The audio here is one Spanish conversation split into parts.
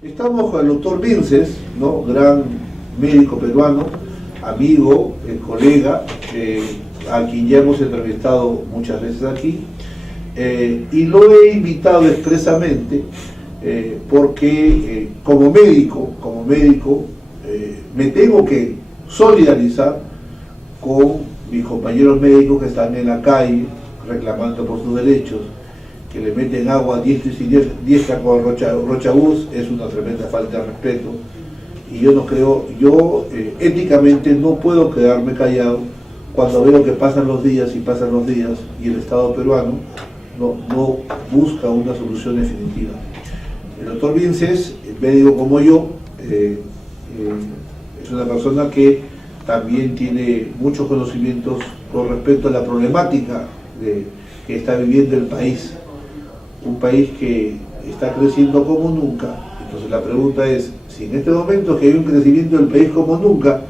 Estamos con el doctor Vinces, ¿no? Gran médico peruano, amigo, colega, a quien ya hemos entrevistado muchas veces aquí, y lo he invitado expresamente porque como médico, me tengo que solidarizar con mis compañeros médicos que están en la calle reclamando por sus derechos, que le meten agua diestra y siniestra con Rochabús. Es una tremenda falta de respeto, y yo no creo, éticamente no puedo quedarme callado cuando veo que pasan los días y el Estado peruano no busca una solución definitiva. El doctor Vinces, médico como yo, es una persona que también tiene muchos conocimientos con respecto a la problemática que está viviendo el país. Un país que está creciendo como nunca. Entonces la pregunta es, si en este momento que hay un crecimiento del país como nunca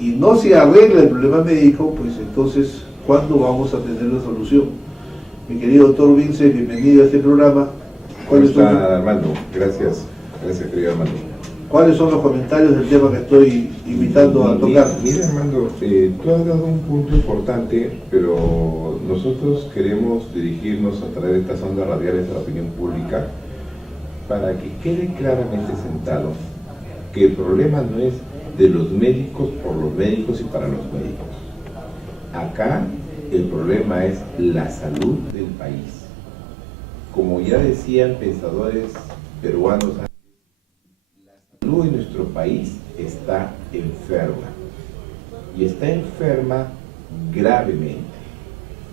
y no se arregla el problema médico, pues entonces, ¿cuándo vamos a tener la solución? Mi querido doctor Vince, bienvenido a este programa. ¿Cómo está, Armando? Gracias, querido Armando. ¿Cuáles son los comentarios del tema que estoy invitando a tocar? Mira, Armando, tú has dado un punto importante, pero nosotros queremos dirigirnos a través de estas ondas radiales a la opinión pública para que quede claramente sentado que el problema no es de los médicos por los médicos y para los médicos. Acá el problema es la salud del país. Como ya decían pensadores peruanos, la salud en nuestro país está enferma, y está enferma gravemente.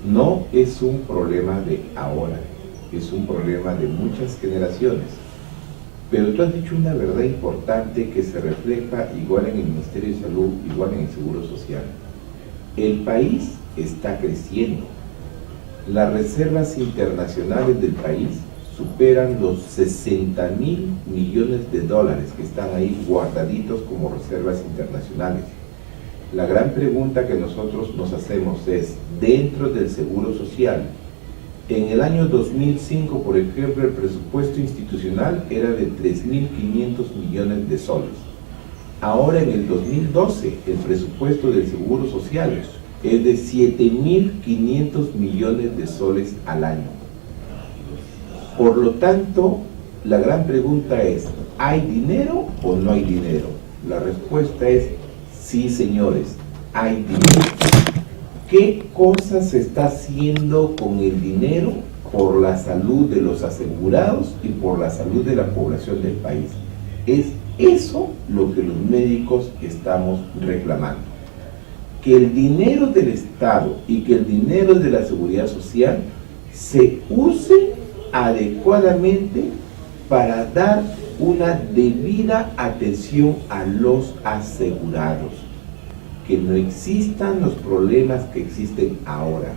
No es un problema de ahora, es un problema de muchas generaciones. Pero tú has dicho una verdad importante que se refleja igual en el Ministerio de Salud, igual en el Seguro Social. El país está creciendo. Las reservas internacionales del país superan los 60.000 millones de dólares que están ahí guardaditos como reservas internacionales. La gran pregunta que nosotros nos hacemos es, dentro del Seguro Social, en el año 2005, por ejemplo, el presupuesto institucional era de 3.500 millones de soles. Ahora, en el 2012, el presupuesto del Seguro Social es de 7.500 millones de soles al año. Por lo tanto, la gran pregunta es, ¿hay dinero o no hay dinero? La respuesta es sí, señores, hay dinero. ¿Qué cosas se está haciendo con el dinero por la salud de los asegurados y por la salud de la población del país? Es eso lo que los médicos estamos reclamando. Que el dinero del Estado y que el dinero de la Seguridad Social se use adecuadamente para dar una debida atención a los asegurados. Que no existan los problemas que existen ahora,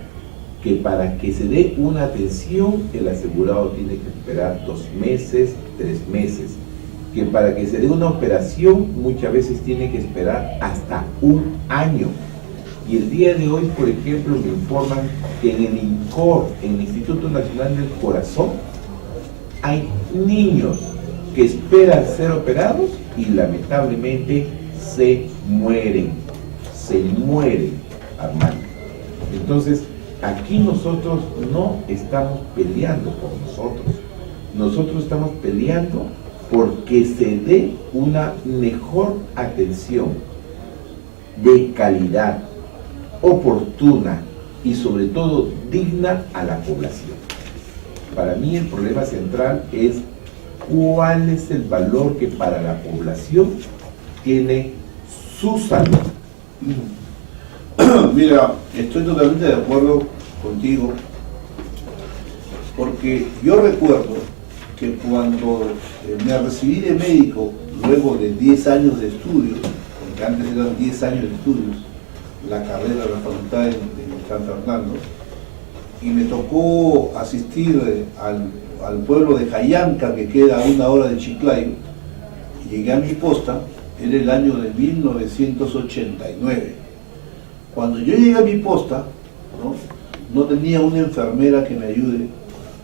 que para que se dé una atención el asegurado tiene que esperar 2 meses, 3 meses, que para que se dé una operación muchas veces tiene que esperar hasta 1 año. Y el día de hoy, por ejemplo, me informan que en el INCOR, en el Instituto Nacional del Corazón, hay niños que esperan ser operados y lamentablemente se mueren, Armando. Entonces, aquí nosotros no estamos peleando por nosotros estamos peleando porque se dé una mejor atención de calidad, oportuna y sobre todo digna a la población. Para mí el problema central es cuál es el valor que para la población tiene su salud. Mira, estoy totalmente de acuerdo contigo, porque yo recuerdo que cuando me recibí de médico, luego de 10 años de estudios, porque antes eran 10 años de estudios, la carrera de la facultad en San Fernando, y me tocó asistir al pueblo de Jayanca, que queda a 1 hora de Chiclayo, y llegué a mi posta. Era el año de 1989. Cuando yo llegué a mi posta, no tenía una enfermera que me ayude,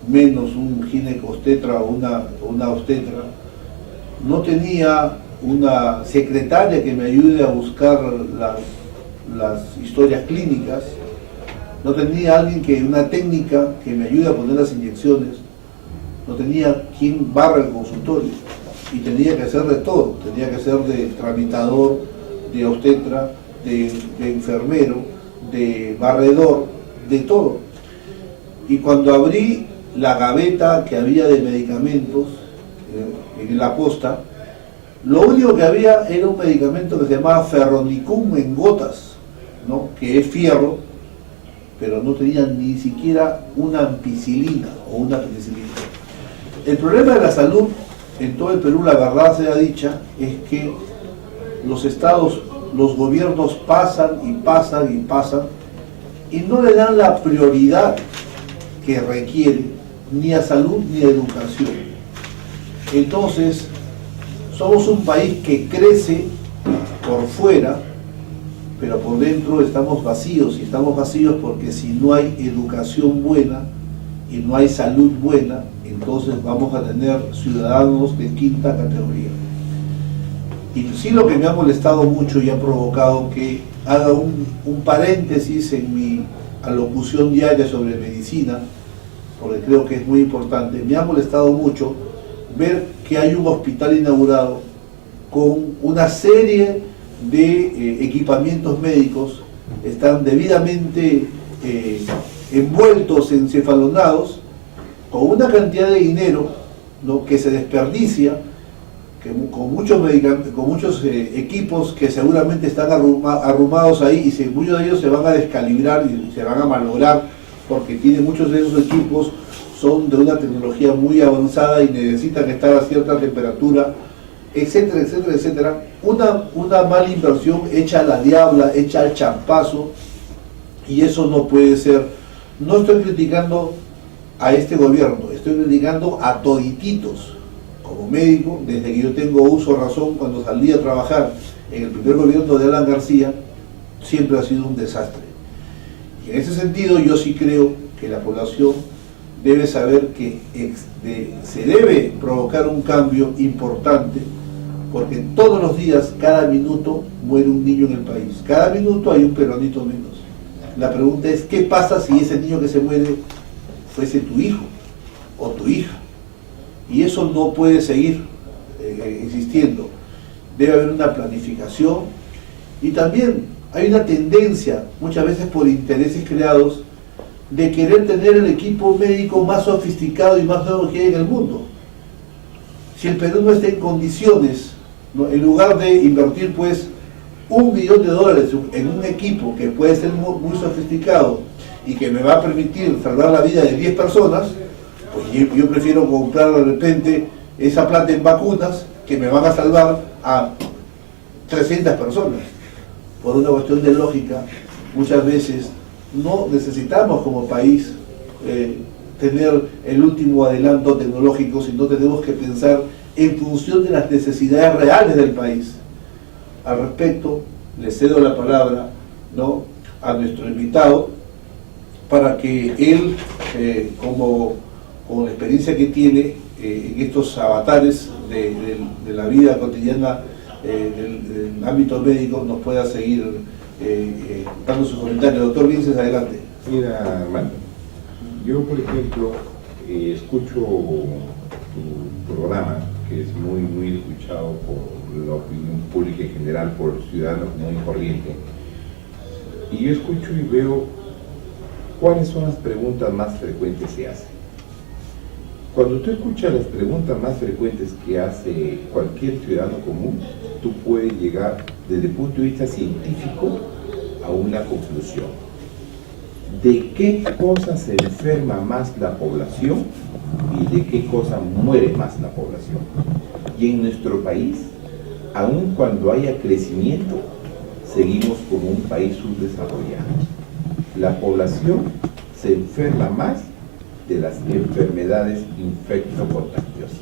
menos un ginecostetra o una obstetra, no tenía una secretaria que me ayude a buscar las historias clínicas, no tenía una técnica que me ayude a poner las inyecciones, no tenía quien barra el consultorio, y tenía que hacer de todo, tenía que ser de tramitador, de obstetra, de enfermero, de barredor, de todo. Y cuando abrí la gaveta que había de medicamentos en la posta, lo único que había era un medicamento que se llamaba Ferronicum en gotas, ¿no? Que es fierro, pero no tenía ni siquiera una ampicilina o una penicilina. El problema de la salud en todo el Perú, la verdad sea dicha, es que los estados, los gobiernos pasan y pasan y pasan y no le dan la prioridad que requiere ni a salud ni a educación. Entonces, somos un país que crece por fuera, pero por dentro estamos vacíos, y estamos vacíos porque si no hay educación buena y no hay salud buena, entonces vamos a tener ciudadanos de quinta categoría. Y sí, lo que me ha molestado mucho y ha provocado que haga un paréntesis en mi alocución diaria sobre medicina, porque creo que es muy importante, me ha molestado mucho ver que hay un hospital inaugurado con una serie de equipamientos médicos, están debidamente envueltos, encefalonados, con una cantidad de dinero, ¿no?, que se desperdicia, con muchos equipos que seguramente están arrumados ahí, y muchos de ellos se van a descalibrar y se van a malograr, porque muchos de esos equipos son de una tecnología muy avanzada y necesitan estar a cierta temperatura, etcétera, etcétera, etcétera. Una mala inversión hecha a la diabla, hecha al champazo, y eso no puede ser. No estoy criticando a este gobierno, estoy criticando a todititos. Como médico, desde que yo tengo uso razón, cuando salí a trabajar en el primer gobierno de Alan García, siempre ha sido un desastre. Y en ese sentido yo sí creo que la población debe saber que se debe provocar un cambio importante, porque todos los días, cada minuto, muere un niño en el país. Cada minuto hay un peruanito menos. La pregunta es, ¿qué pasa si ese niño que se muere fuese tu hijo o tu hija? Y eso no puede seguir existiendo. Debe haber una planificación, y también hay una tendencia, muchas veces por intereses creados, de querer tener el equipo médico más sofisticado y más nuevo que hay en el mundo. Si el Perú no está en condiciones, ¿no?, en lugar de invertir pues $1 millón en un equipo que puede ser muy sofisticado y que me va a permitir salvar la vida de 10 personas, pues yo prefiero comprar de repente esa plata en vacunas que me van a salvar a 300 personas. Por una cuestión de lógica, muchas veces no necesitamos como país tener el último adelanto tecnológico, sino tenemos que pensar en función de las necesidades reales del país. Al respecto, le cedo la palabra, ¿no?, a nuestro invitado, para que él, con la experiencia que tiene en estos avatares de la vida cotidiana del ámbito médico, nos pueda seguir dando sus comentarios. Doctor Vinces, adelante. Mira, Armando, yo por ejemplo escucho tu programa, que es muy, muy escuchado por la opinión pública en general, por ciudadanos muy corriente, y yo escucho y veo cuáles son las preguntas más frecuentes que hacen. Cuando tú escuchas las preguntas más frecuentes que hace cualquier ciudadano común, tú puedes llegar desde el punto de vista científico a una conclusión. ¿De qué cosa se enferma más la población y de qué cosa muere más la población? Y en nuestro país, aun cuando haya crecimiento, seguimos como un país subdesarrollado. La población se enferma más de las enfermedades infectocontagiosas.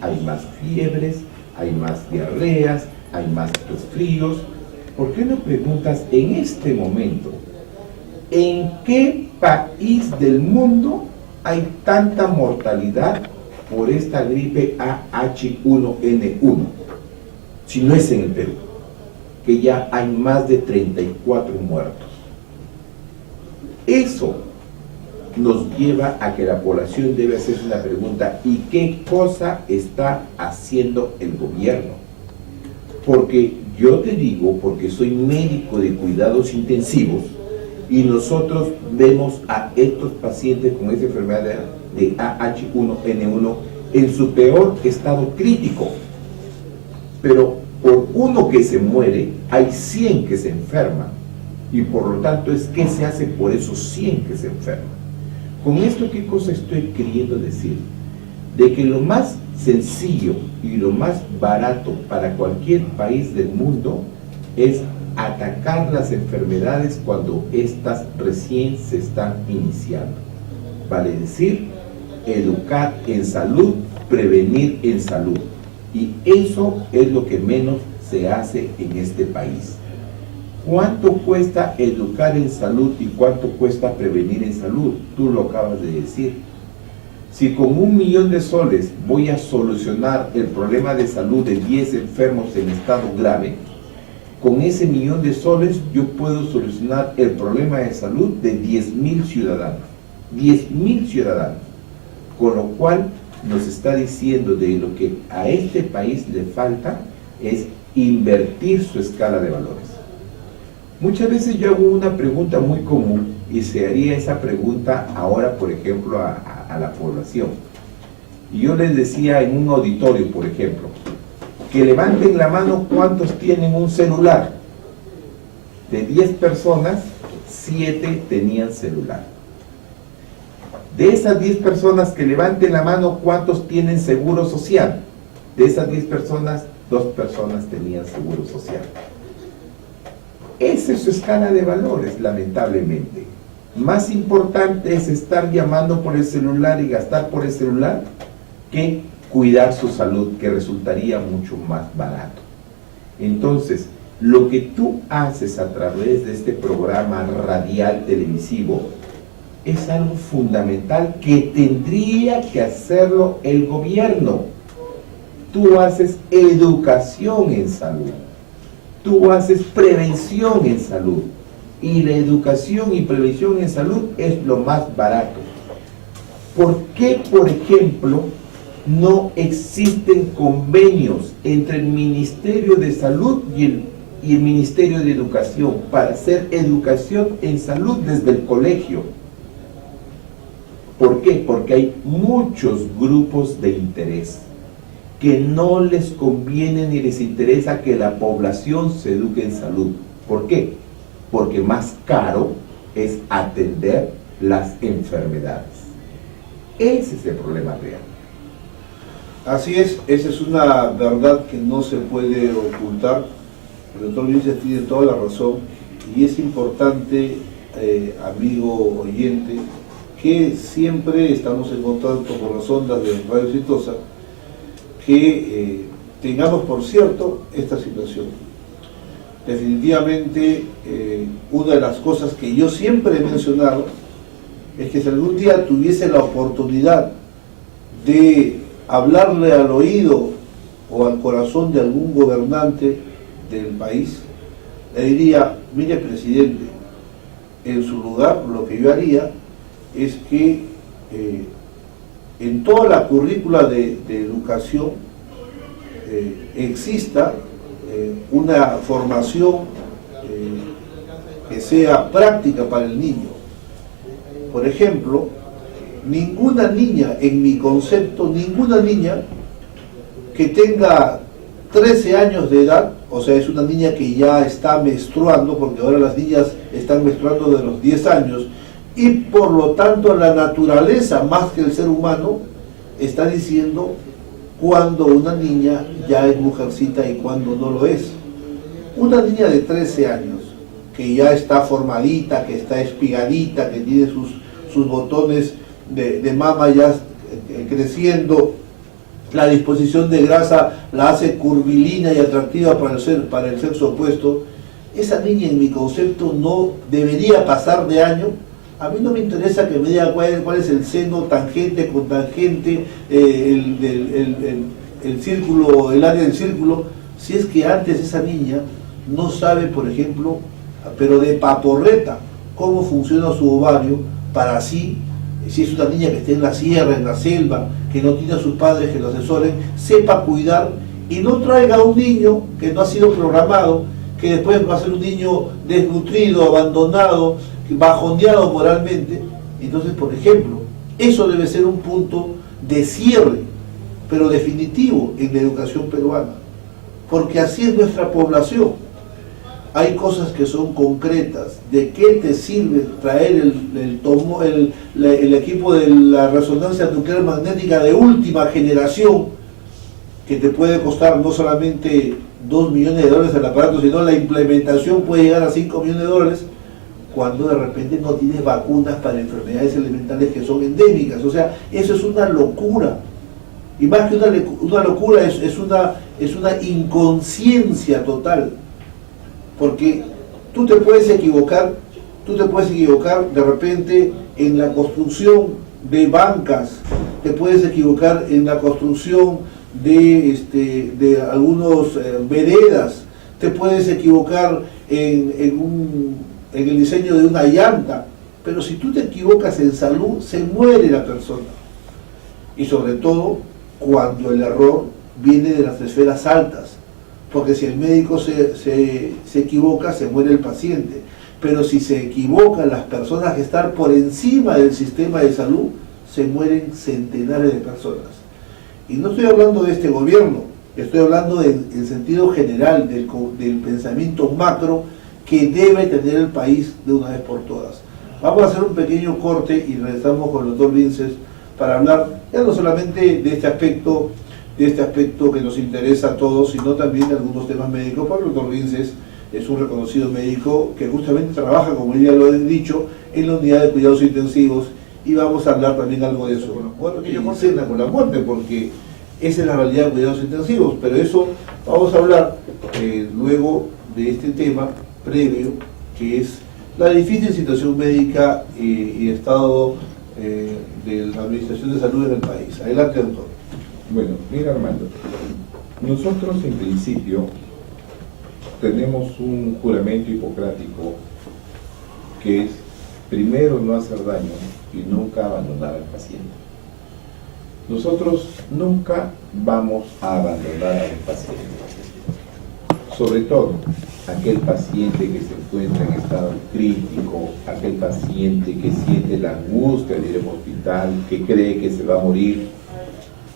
Hay más fiebres, hay más diarreas, hay más resfríos. ¿Por qué no preguntas en este momento en qué país del mundo hay tanta mortalidad por esta gripe AH1N1, si no es en el Perú, que ya hay más de 34 muertos. Eso nos lleva a que la población debe hacerse una pregunta: ¿y qué cosa está haciendo el gobierno? Porque yo te digo, porque soy médico de cuidados intensivos, y nosotros vemos a estos pacientes con esa enfermedad de AH1N1 en su peor estado crítico. Pero por uno que se muere, hay 100 que se enferman. Y por lo tanto, ¿qué se hace por esos 100 que se enferman? Con esto, ¿qué cosa estoy queriendo decir? De que lo más sencillo y lo más barato para cualquier país del mundo es atacar las enfermedades cuando éstas recién se están iniciando. Vale decir, educar en salud, prevenir en salud. Y eso es lo que menos se hace en este país. ¿Cuánto cuesta educar en salud y cuánto cuesta prevenir en salud? Tú lo acabas de decir. Si con 1 millón de soles voy a solucionar el problema de salud de 10 enfermos en estado grave, con ese 1 millón de soles yo puedo solucionar el problema de salud de 10.000 ciudadanos. 10.000 ciudadanos. Con lo cual nos está diciendo de lo que a este país le falta es invertir su escala de valores. Muchas veces yo hago una pregunta muy común y se haría esa pregunta ahora, por ejemplo, a la población. Y yo les decía en un auditorio, por ejemplo, que levanten la mano cuántos tienen un celular. De 10 personas, 7 tenían celular. De esas 10 personas que levanten la mano, ¿cuántos tienen seguro social? De esas 10 personas, 2 personas tenían seguro social. Esa es su escala de valores, lamentablemente. Más importante es estar llamando por el celular y gastar por el celular que cuidar su salud, que resultaría mucho más barato. Entonces, lo que tú haces a través de este programa radial televisivo es algo fundamental que tendría que hacerlo el gobierno. Tú haces educación en salud. Tú haces prevención en salud. Y la educación y prevención en salud es lo más barato. ¿Por qué, por ejemplo, no existen convenios entre el Ministerio de Salud y el Ministerio de Educación para hacer educación en salud desde el colegio? ¿Por qué? Porque hay muchos grupos de interés que no les conviene ni les interesa que la población se eduque en salud. ¿Por qué? Porque más caro es atender las enfermedades. Ese es el problema real. Así es, esa es una verdad que no se puede ocultar. El doctor Vilches tiene toda la razón y es importante, amigo oyente, que siempre estamos en contacto con las ondas de Radio Exitosa, que tengamos por cierto esta situación. Definitivamente, una de las cosas que yo siempre he mencionado es que si algún día tuviese la oportunidad de hablarle al oído o al corazón de algún gobernante del país, le diría: mire, presidente, en su lugar lo que yo haría es que en toda la currícula de educación exista una formación que sea práctica para el niño. Por ejemplo, ninguna niña, en mi concepto, ninguna niña que tenga 13 años de edad, o sea, es una niña que ya está menstruando, porque ahora las niñas están menstruando de los 10 años, y por lo tanto la naturaleza, más que el ser humano, está diciendo cuando una niña ya es mujercita y cuando no lo es. Una niña de 13 años, que ya está formadita, que está espigadita, que tiene sus botones de mama ya creciendo, la disposición de grasa la hace curvilínea y atractiva para el sexo opuesto, esa niña, en mi concepto, no debería pasar de año A mí no me interesa que me diga cuál es el seno tangente con tangente, el círculo, el área del círculo, si es que antes esa niña no sabe, por ejemplo, pero de paporreta, cómo funciona su ovario, para así, si es una niña que esté en la sierra, en la selva, que no tiene a sus padres que lo asesoren, sepa cuidar y no traiga a un niño que no ha sido programado, que después va a ser un niño desnutrido, abandonado, bajoneado moralmente. Entonces, por ejemplo, eso debe ser un punto de cierre, pero definitivo en la educación peruana, porque así es nuestra población. Hay cosas que son concretas. ¿De qué te sirve traer el equipo de la resonancia nuclear magnética de última generación, que te puede costar no solamente $2 millones el aparato, sino la implementación puede llegar a $5 millones, cuando de repente no tienes vacunas para enfermedades elementales que son endémicas? O sea, eso es una locura. Y más que una locura, es una inconsciencia total. Porque tú te puedes equivocar de repente en la construcción de bancas, te puedes equivocar en la construcción de algunos veredas, te puedes equivocar en el diseño de una llanta, pero si tú te equivocas en salud, se muere la persona. Y sobre todo cuando el error viene de las esferas altas, porque si el médico se equivoca, se muere el paciente, pero si se equivocan las personas que están por encima del sistema de salud, se mueren centenares de personas. Y no estoy hablando de este gobierno, estoy hablando en sentido general del pensamiento macro que debe tener el país de una vez por todas. Vamos a hacer un pequeño corte y regresamos con el doctor Vinces para hablar ya no solamente de este aspecto que nos interesa a todos, sino también de algunos temas médicos, porque el doctor Vinces es un reconocido médico que justamente trabaja, como ya lo he dicho, en la unidad de cuidados intensivos, y vamos a hablar también algo de eso. Bueno, que ellos concenan con la muerte, porque esa es la realidad de cuidados intensivos, pero eso vamos a hablar luego de este tema previo, que es la difícil situación médica y estado de la administración de salud en el país. Adelante, doctor. Bueno, mira, Armando, nosotros en principio tenemos un juramento hipocrático que es primero no hacer daño y nunca abandonar al paciente. Nosotros nunca vamos a abandonar al paciente, sobre todo aquel paciente que se encuentra en estado crítico, aquel paciente que siente la angustia de ir al hospital, que cree que se va a morir,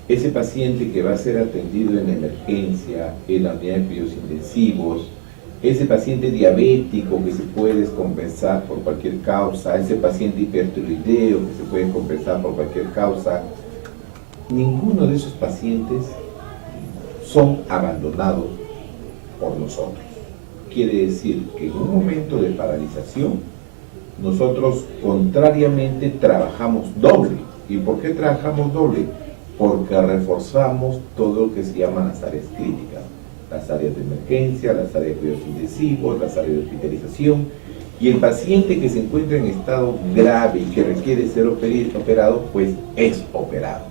ese paciente que va a ser atendido en emergencia, en la unidad de cuidados intensivos, ese paciente diabético que se puede descompensar por cualquier causa, ese paciente hipertiroideo que se puede compensar por cualquier causa, ninguno de esos pacientes son abandonados por nosotros. Quiere decir que en un momento de paralización, nosotros contrariamente trabajamos doble. ¿Y por qué trabajamos doble? Porque reforzamos todo lo que se llaman las áreas críticas, las áreas de emergencia, las áreas de cuidados intensivos, las áreas de hospitalización, y el paciente que se encuentra en estado grave y que requiere ser operado, pues es operado.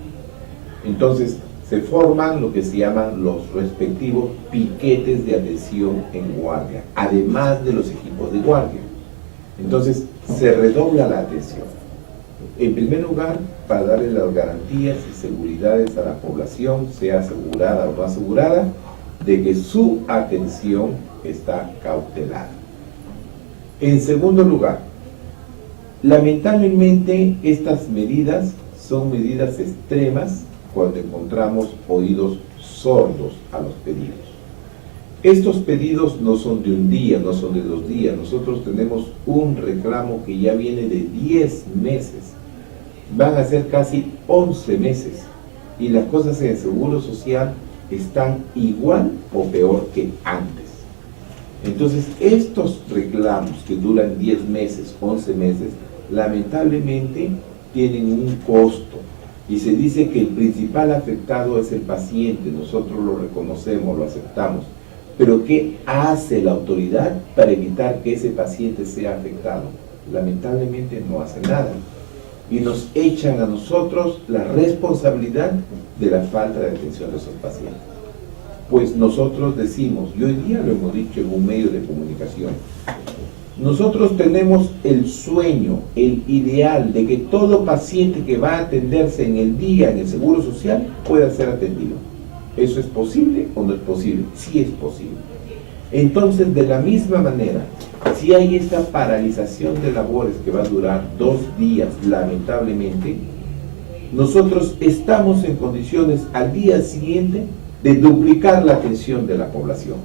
Entonces se forman lo que se llaman los respectivos piquetes de atención en guardia, además de los equipos de guardia. Entonces se redobla la atención. En primer lugar, para darle las garantías y seguridades a la población, sea asegurada o no asegurada, de que su atención está cautelada. En segundo lugar, lamentablemente estas medidas son medidas extremas cuando encontramos oídos sordos a los pedidos. Estos pedidos no son de un día, no son de 2 días. Nosotros tenemos un reclamo que ya viene de 10 meses. Van a ser casi 11 meses. Y las cosas en el Seguro Social están igual o peor que antes. Entonces, estos reclamos que duran 10 meses, 11 meses, lamentablemente tienen un costo. Y se dice que el principal afectado es el paciente. Nosotros lo reconocemos, lo aceptamos. Pero ¿qué hace la autoridad para evitar que ese paciente sea afectado? lamentablemente no hacen nada. Y nos echan a nosotros la responsabilidad de la falta de atención de esos pacientes. Pues nosotros decimos, y hoy día lo hemos dicho en un medio de comunicación, nosotros tenemos el sueño, el ideal de que todo paciente que va a atenderse en el día en el Seguro Social pueda ser atendido. ¿Eso es posible o no es posible? Sí es posible. Entonces, de la misma manera, si hay esta paralización de labores que va a durar 2 días, lamentablemente, nosotros estamos en condiciones al día siguiente de duplicar la atención de la población.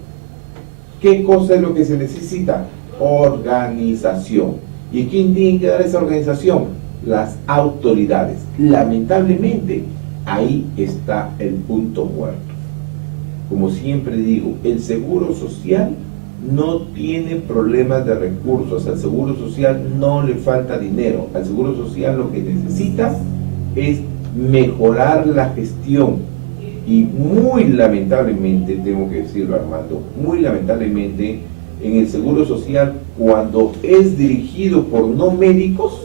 ¿Qué cosa es lo que se necesita? Organización. ¿Y quién tiene que dar esa organización? Las autoridades. Lamentablemente, ahí está el punto muerto. Como siempre digo, el Seguro Social no tiene problemas de recursos, al Seguro Social no le falta dinero, al Seguro Social lo que necesita es mejorar la gestión. Y muy lamentablemente, tengo que decirlo, Armando, muy lamentablemente en el Seguro Social, cuando es dirigido por no médicos,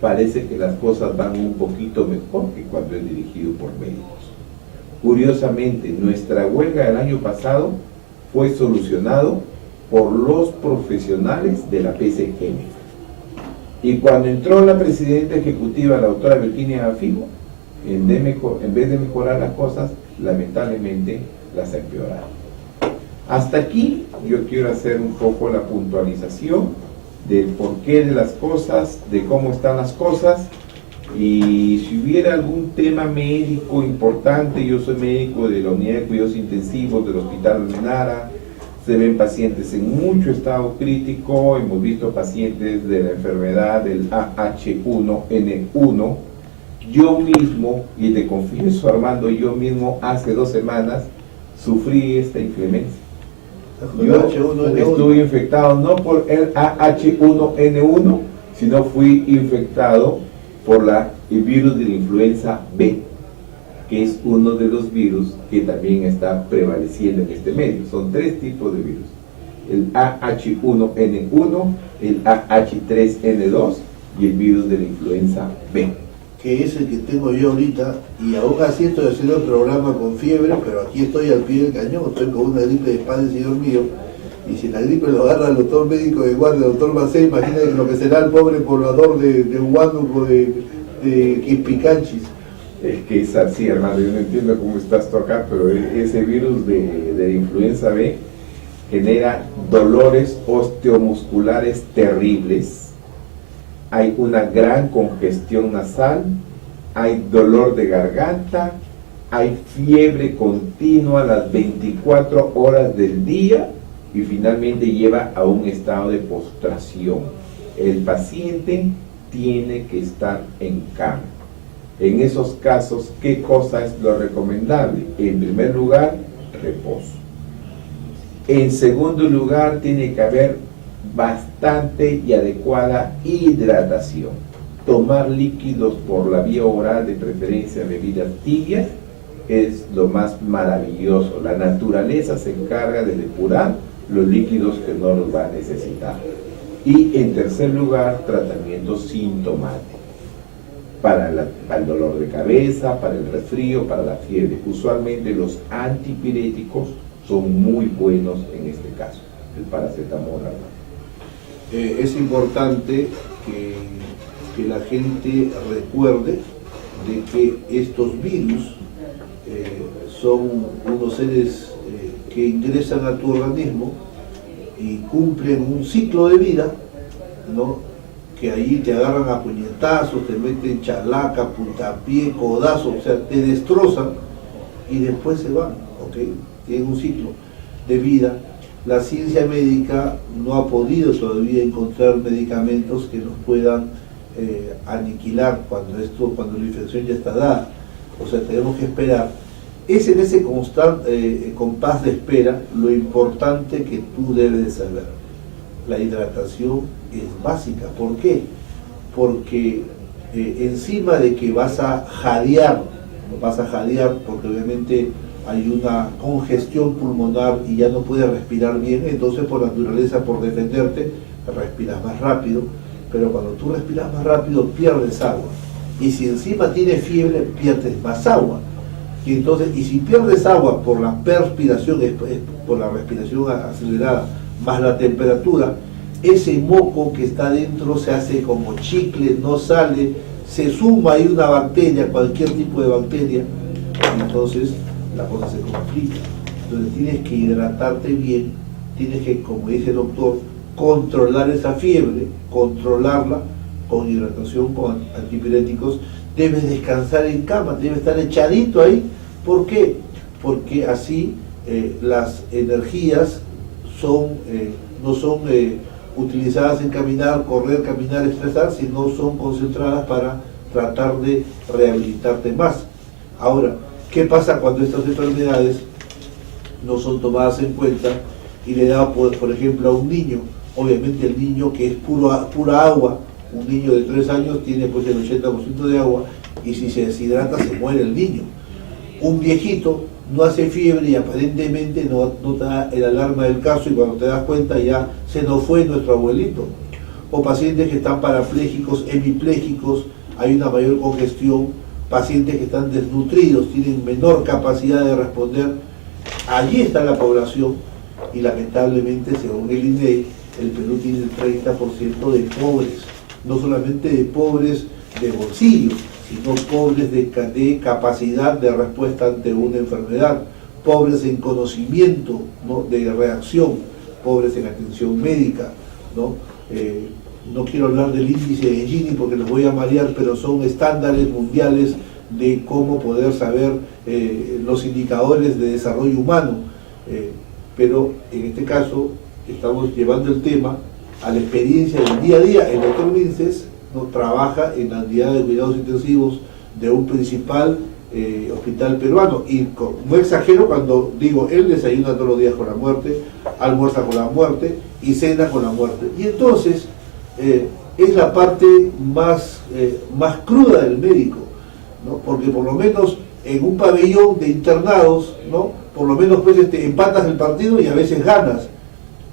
parece que las cosas van un poquito mejor que cuando es dirigido por médicos. Curiosamente, nuestra huelga del año pasado fue solucionado por los profesionales de la PCM. Y cuando entró la presidenta ejecutiva, la doctora Virginia Afigo, en vez de mejorar las cosas, lamentablemente las empeoraron. Hasta aquí yo quiero hacer un poco la puntualización del porqué de las cosas, de cómo están las cosas, y si hubiera algún tema médico importante, yo soy médico de la unidad de cuidados intensivos del Hospital de Nara, se ven pacientes en mucho estado crítico, hemos visto pacientes de la enfermedad del AH1N1, yo mismo, y te confieso Armando, yo mismo hace 2 semanas sufrí esta inclemencia. Yo estuve infectado no por el AH1N1, sino fui infectado por el virus de la influenza B, que es uno de los virus que también está prevaleciendo en este medio. Son 3 tipos de virus: el AH1N1, el AH3N2 y el virus de la influenza B, que es el que tengo yo ahorita, y aún así estoy haciendo el programa con fiebre, pero aquí estoy al pie del cañón, estoy con una gripe de padre, señor mío, y si la gripe lo agarra el doctor médico de guardia, el doctor Macé, imagínate lo que será el pobre poblador de Huánuco, de Quispicanchis. Es que es así, hermano, yo no entiendo cómo estás tú acá, pero ese virus de la influenza B genera dolores osteomusculares terribles, hay una gran congestión nasal, hay dolor de garganta, hay fiebre continua las 24 horas del día y finalmente lleva a un estado de postración. El paciente tiene que estar en cama. En esos casos, ¿qué cosa es lo recomendable? En primer lugar, reposo. En segundo lugar, tiene que haber bastante y adecuada hidratación. Tomar líquidos por la vía oral, de preferencia bebidas tibias, es lo más maravilloso. La naturaleza se encarga de depurar los líquidos que no los va a necesitar. Y en tercer lugar, tratamiento sintomático. Para el dolor de cabeza, para el resfrío, para la fiebre. Usualmente los antipiréticos son muy buenos en este caso. El paracetamol. Es importante que la gente recuerde de que estos virus son unos seres que ingresan a tu organismo y cumplen un ciclo de vida, ¿no? Que ahí te agarran a puñetazos, te meten chalaca, puntapié, codazo, o sea, te destrozan y después se van, ¿ok? Tienen un ciclo de vida. La ciencia médica no ha podido todavía encontrar medicamentos que nos puedan aniquilar cuando la infección ya está dada. O sea, tenemos que esperar. Es en ese constante compás de espera lo importante que tú debes de saber. La hidratación es básica. ¿Por qué? Porque encima de que vas a jadear porque obviamente hay una congestión pulmonar y ya no puedes respirar bien, entonces por naturaleza, por defenderte, respiras más rápido, pero cuando tú respiras más rápido pierdes agua. Y si encima tienes fiebre, pierdes más agua. Y entonces, y si pierdes agua por la perspiración, por la respiración acelerada, más la temperatura, ese moco que está dentro se hace como chicle, no sale, se suma ahí una bacteria, cualquier tipo de bacteria, y entonces la cosa se complica. Entonces tienes que hidratarte bien, tienes que, como dice el doctor, controlar esa fiebre, controlarla con hidratación, con antipiréticos. Debes descansar en cama, debes estar echadito ahí. ¿Por qué? Porque así las energías no son utilizadas en caminar, correr, caminar, estresar, sino son concentradas para tratar de rehabilitarte más. Ahora, ¿qué pasa cuando estas enfermedades no son tomadas en cuenta y le da, por ejemplo, a un niño? Obviamente el niño que es pura agua, un niño de 3 años tiene pues el 80% de agua, y si se deshidrata se muere el niño. Un viejito no hace fiebre y aparentemente no te da el alarma del caso, y cuando te das cuenta ya se nos fue nuestro abuelito. O pacientes que están parapléjicos, hemipléjicos, hay una mayor congestión, pacientes que están desnutridos, tienen menor capacidad de responder. Allí está la población, y lamentablemente, según el INEI, el Perú tiene el 30% de pobres, no solamente de pobres de bolsillo, sino pobres de capacidad de respuesta ante una enfermedad, pobres en conocimiento, ¿no?, de reacción, pobres en atención médica, ¿no? No quiero hablar del índice de Gini porque los voy a marear, pero son estándares mundiales de cómo poder saber los indicadores de desarrollo humano, pero en este caso estamos llevando el tema a la experiencia del día a día. El doctor Vinces no trabaja en la unidad de cuidados intensivos de un principal hospital peruano, y no exagero cuando digo, él desayuna todos los días con la muerte, almuerza con la muerte y cena con la muerte. Y entonces es la parte más cruda del médico, ¿no? Porque por lo menos en un pabellón de internados, ¿no?, por lo menos pues empatas el partido y a veces ganas,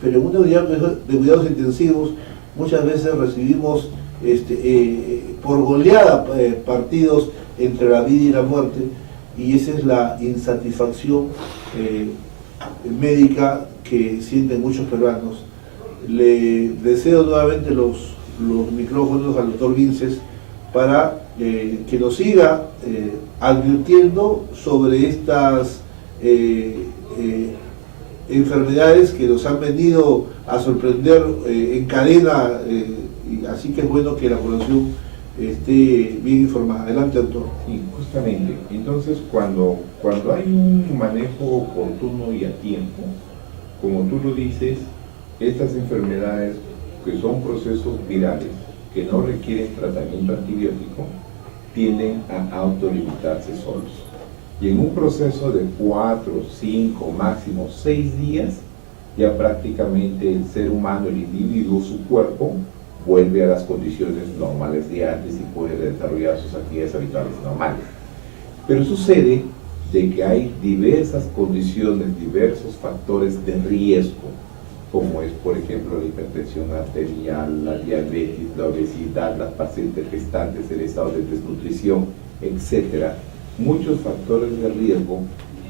pero en una unidad de cuidados intensivos muchas veces recibimos por goleada partidos entre la vida y la muerte, y esa es la insatisfacción médica que sienten muchos peruanos. Le deseo nuevamente los micrófonos al doctor Vinces para que nos siga advirtiendo sobre estas enfermedades que nos han venido a sorprender en cadena, y así que es bueno que la población esté bien informada. Adelante, doctor. Sí, justamente. Entonces, cuando hay un manejo oportuno y a tiempo, como tú lo dices, estas enfermedades que son procesos virales, que no requieren tratamiento antibiótico, tienden a autolimitarse solos. Y en un proceso de 4, 5, máximo 6 días, ya prácticamente el ser humano, el individuo, su cuerpo, vuelve a las condiciones normales de antes y puede desarrollar sus actividades habituales normales. Pero sucede de que hay diversas condiciones, diversos factores de riesgo, como es, por ejemplo, la hipertensión arterial, la diabetes, la obesidad, las pacientes gestantes, el estado de desnutrición, etc. Muchos factores de riesgo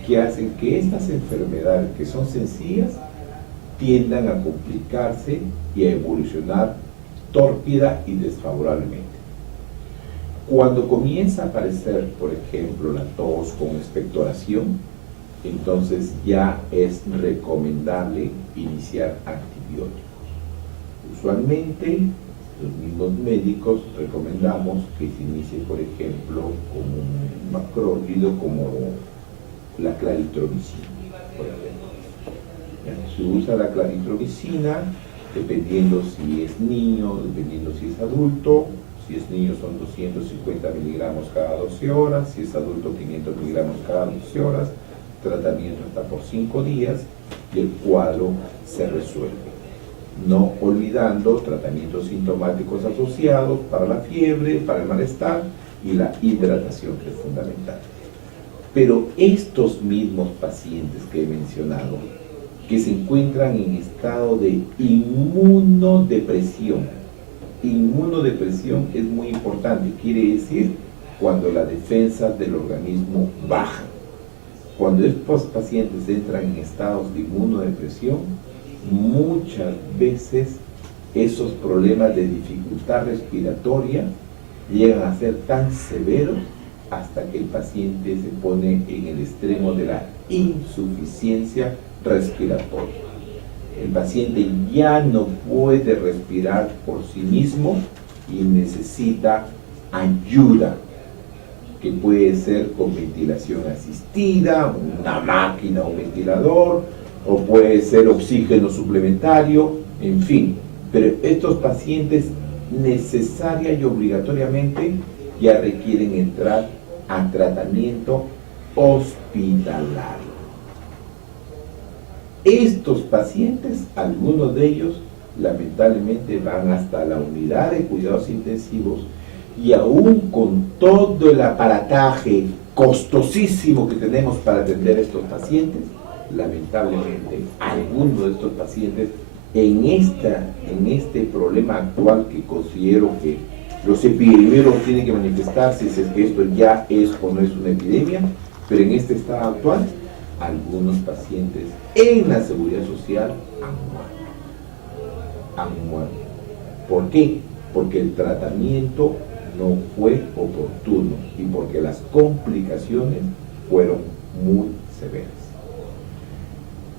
que hacen que estas enfermedades, que son sencillas, tiendan a complicarse y a evolucionar tórpida y desfavorablemente. Cuando comienza a aparecer, por ejemplo, la tos con expectoración, entonces ya es recomendable iniciar antibióticos. Usualmente, los mismos médicos recomendamos que se inicie, por ejemplo, con un macrólido como la claritromicina, por ejemplo. Se usa la claritromicina dependiendo si es niño, dependiendo si es adulto. Si es niño son 250 miligramos cada 12 horas, si es adulto 500 miligramos cada 12 horas, tratamiento hasta por 5 días y el cuadro se resuelve. No olvidando tratamientos sintomáticos asociados para la fiebre, para el malestar y la hidratación, que es fundamental. Pero estos mismos pacientes que he mencionado que se encuentran en estado de inmunodepresión. Inmunodepresión es muy importante, quiere decir cuando las defensas del organismo bajan. Cuando estos pacientes entran en estados de inmunodepresión, muchas veces esos problemas de dificultad respiratoria llegan a ser tan severos hasta que el paciente se pone en el extremo de la insuficiencia respiratoria. El paciente ya no puede respirar por sí mismo y necesita ayuda, que puede ser con ventilación asistida, una máquina o un ventilador, o puede ser oxígeno suplementario, en fin. Pero estos pacientes necesaria y obligatoriamente ya requieren entrar a tratamiento hospitalario. Estos pacientes, algunos de ellos, lamentablemente van hasta la unidad de cuidados intensivos y aún con todo el aparataje costosísimo que tenemos para atender a estos pacientes, lamentablemente algunos de estos pacientes en este problema actual, que considero que los epidemiólogos tienen que manifestarse si es que esto ya es o no es una epidemia, pero en este estado actual, algunos pacientes en la seguridad social han muerto. ¿Por qué? Porque el tratamiento no fue oportuno y porque las complicaciones fueron muy severas.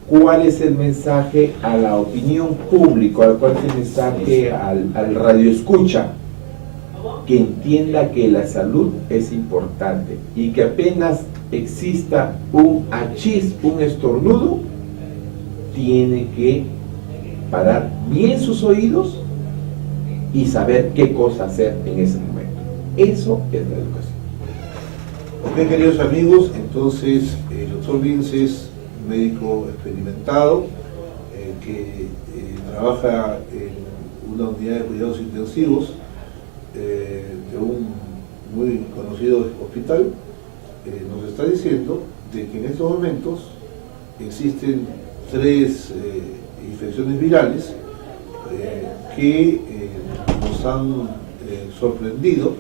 ¿Cuál es el mensaje a la opinión pública? ¿Cuál es el mensaje al radioescucha? Que entienda que la salud es importante y que apenas exista un achis, un estornudo, tiene que parar bien sus oídos y saber qué cosa hacer en ese momento. Eso es la educación. Ok, queridos amigos, entonces el doctor Vince es un médico experimentado que trabaja en una unidad de cuidados intensivos de un muy conocido hospital. Nos está diciendo de que en estos momentos existen 3 infecciones virales que nos han sorprendido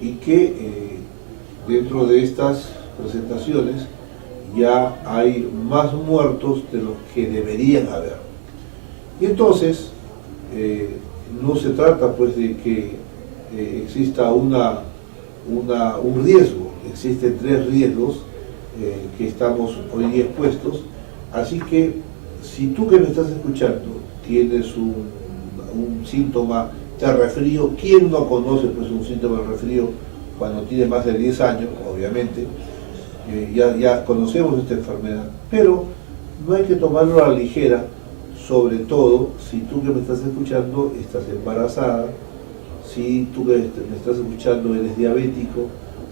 y que dentro de estas presentaciones ya hay más muertos de los que deberían haber. Y entonces no se trata pues de que exista un riesgo, existen 3 riesgos que estamos hoy día expuestos, así que si tú que me estás escuchando tienes un síntoma de resfrío, ¿quién no conoce pues un síntoma de resfrío cuando tiene más de 10 años? Obviamente, ya conocemos esta enfermedad, pero no hay que tomarlo a la ligera, sobre todo si tú que me estás escuchando estás embarazada, si tú que me estás escuchando eres diabético,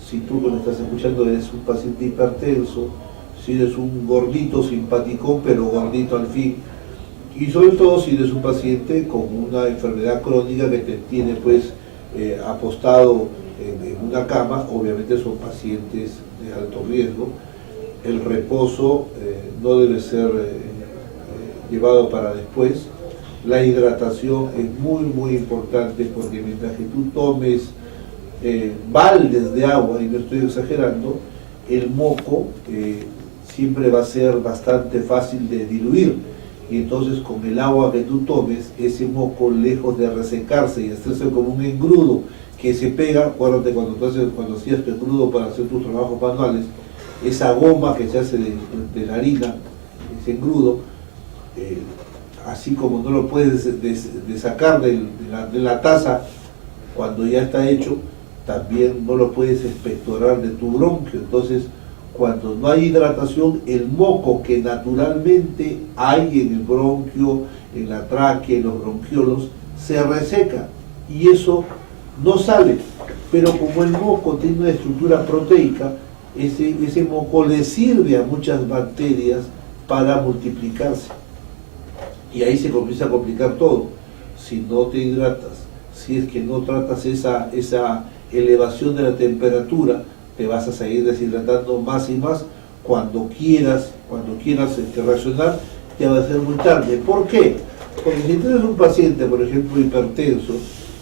si tú que me estás escuchando eres un paciente hipertenso, si eres un gordito simpaticón, pero gordito al fin, y sobre todo si eres un paciente con una enfermedad crónica que te tiene pues apostado en una cama. Obviamente son pacientes de alto riesgo. El reposo no debe ser llevado para después. La hidratación es muy importante, porque mientras que tú tomes baldes de agua, y no estoy exagerando, el moco siempre va a ser bastante fácil de diluir. Y entonces con el agua que tú tomes, ese moco, lejos de resecarse y hacerse como un engrudo que se pega, acuérdate cuando hacías tu engrudo para hacer tus trabajos manuales, esa goma que se hace de la harina, ese engrudo, así como no lo puedes de sacar de la taza cuando ya está hecho, también no lo puedes expectorar de tu bronquio. Entonces, cuando no hay hidratación, el moco que naturalmente hay en el bronquio, en la tráquea, en los bronquiolos, se reseca y eso no sale. Pero como el moco tiene una estructura proteica, ese moco le sirve a muchas bacterias para multiplicarse. Y ahí se comienza a complicar todo. Si no te hidratas, si es que no tratas esa elevación de la temperatura, te vas a seguir deshidratando más y más. Cuando quieras reaccionar, ya va a ser muy tarde. ¿Por qué? Porque si tienes un paciente, por ejemplo, hipertenso,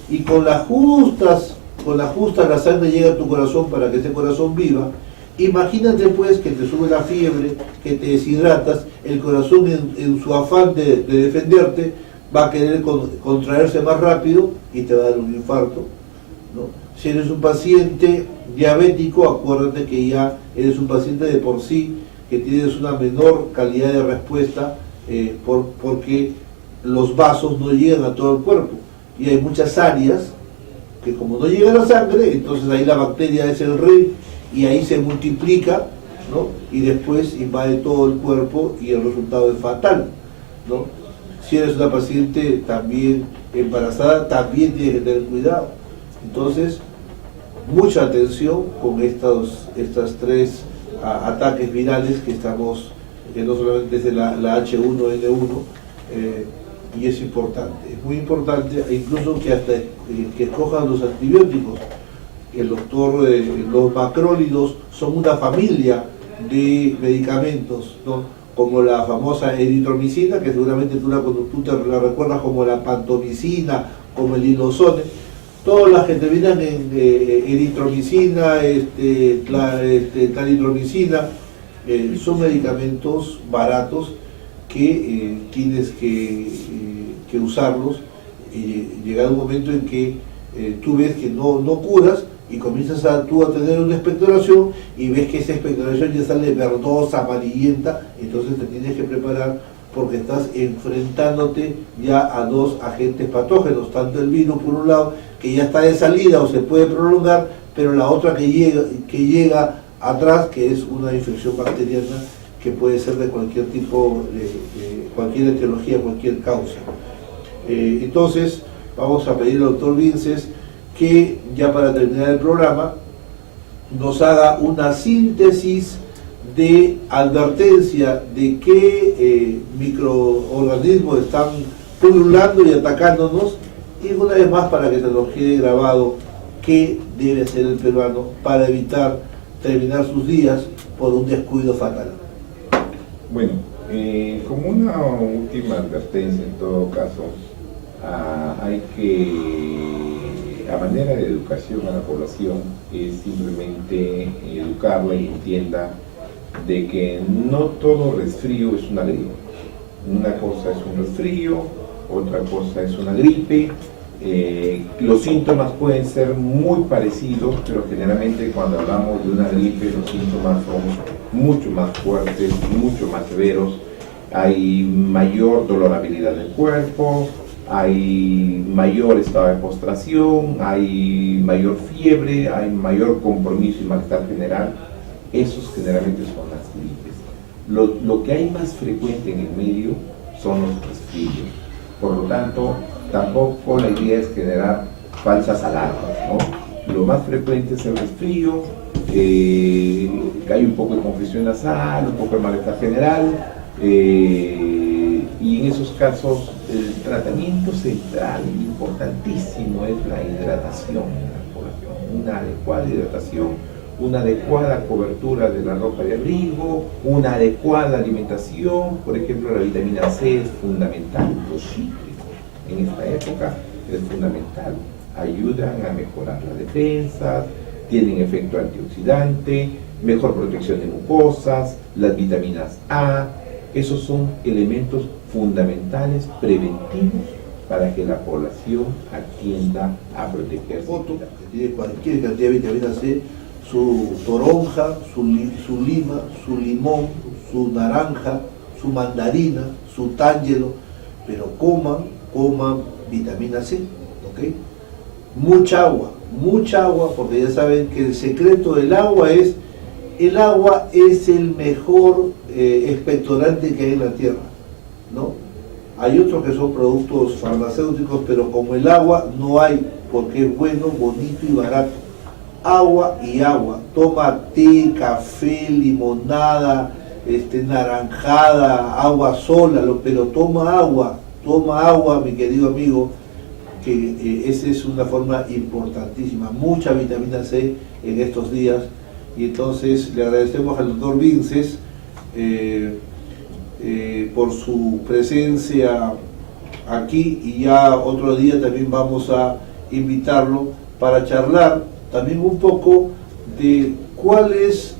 y con la justa la sangre llega a tu corazón para que ese corazón viva, imagínate pues que te sube la fiebre, que te deshidratas, el corazón en su afán de defenderte va a querer contraerse más rápido y te va a dar un infarto, ¿no? Si eres un paciente diabético, acuérdate que ya eres un paciente de por sí, que tienes una menor calidad de respuesta porque los vasos no llegan a todo el cuerpo y hay muchas áreas que como no llega la sangre, entonces ahí la bacteria es el rey y ahí se multiplica, ¿no? Y después invade todo el cuerpo y el resultado es fatal, ¿no? Si eres una paciente también embarazada, también tienes que tener cuidado. Entonces, mucha atención con estas tres ataques virales que no solamente es la H1N1, y es importante, es muy importante, incluso que hasta que escojan los antibióticos. El doctor, los macrólidos son una familia de medicamentos, ¿no? Como la famosa eritromicina, que seguramente tú te la recuerdas como la pantomicina, como el ilosone. Todas las que terminan en eritromicina, talitromicina, son medicamentos baratos que tienes que usarlos. Llega un momento en que tú ves que no curas y comienzas tú a tener una expectoración y ves que esa expectoración ya sale verdosa, amarillenta, entonces te tienes que preparar porque estás enfrentándote ya a dos agentes patógenos, tanto el virus por un lado, que ya está de salida o se puede prolongar, pero la otra que llega atrás, que es una infección bacteriana que puede ser de cualquier tipo, de cualquier etiología, cualquier causa. Entonces, vamos a pedir al doctor Vinces que ya para terminar el programa nos haga una síntesis de advertencia de qué microorganismos están pululando y atacándonos, y una vez más para que se nos quede grabado qué debe hacer el peruano para evitar terminar sus días por un descuido fatal. Bueno, como una última advertencia en todo caso, hay que, a manera de educación a la población, es simplemente educarla y entienda de que no todo resfrío es una gripe. Una cosa es un resfrío, otra cosa es una gripe. Los síntomas pueden ser muy parecidos, pero generalmente cuando hablamos de una gripe los síntomas son mucho más fuertes, mucho más severos. Hay mayor dolorabilidad del cuerpo, hay mayor estado de postración, hay mayor fiebre, hay mayor compromiso y malestar general. Esos generalmente son las gripes. Lo que hay más frecuente en el medio son los resfríos. Por lo tanto, tampoco la idea es generar falsas alarmas, ¿no? Lo más frecuente es el resfrío, que hay un poco de congestión nasal, un poco de malestar general, y en esos casos el tratamiento central importantísimo es la hidratación en la población, una adecuada hidratación, una adecuada cobertura de la ropa de abrigo, una adecuada alimentación. Por ejemplo, la vitamina C es fundamental, los cítricos en esta época es fundamental, ayudan a mejorar las defensas, tienen efecto antioxidante, mejor protección de mucosas, las vitaminas A. Esos son elementos fundamentales preventivos para que la población atienda a protegerse. Que tiene cualquier cantidad de vitamina C, su toronja, su lima, su limón, su naranja, su mandarina, su tángelo, pero coman vitamina C, ¿ok? Mucha agua, porque ya saben que el secreto del agua es el mejor expectorante que hay en la tierra, ¿no? Hay otros que son productos farmacéuticos, pero como el agua no hay, porque es bueno, bonito y barato. Agua y agua. Toma té, café, limonada, naranjada, agua sola, pero toma agua, mi querido amigo, que esa es una forma importantísima. Mucha vitamina C en estos días. Y entonces le agradecemos al doctor Vinces por su presencia aquí, y ya otro día también vamos a invitarlo para charlar también un poco de cuál es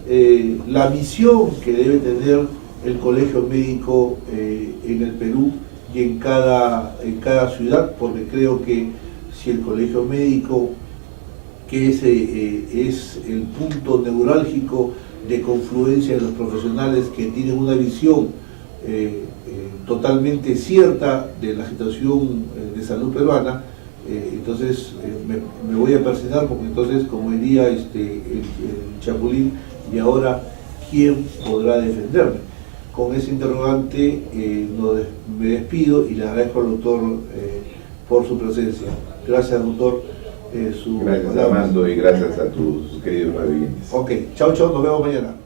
la misión que debe tener el Colegio Médico en el Perú y en cada ciudad, porque creo que si el Colegio Médico, que es el punto neurálgico de confluencia de los profesionales que tienen una visión totalmente cierta de la situación de salud peruana, entonces me voy a persignar, porque entonces, como diría el Chapulín, y ahora, ¿quién podrá defenderme? Con ese interrogante me despido y le agradezco al doctor por su presencia. Gracias, doctor. Gracias, Armando, y gracias a tus queridos radioyentes. Ok, chao, chao, nos vemos mañana.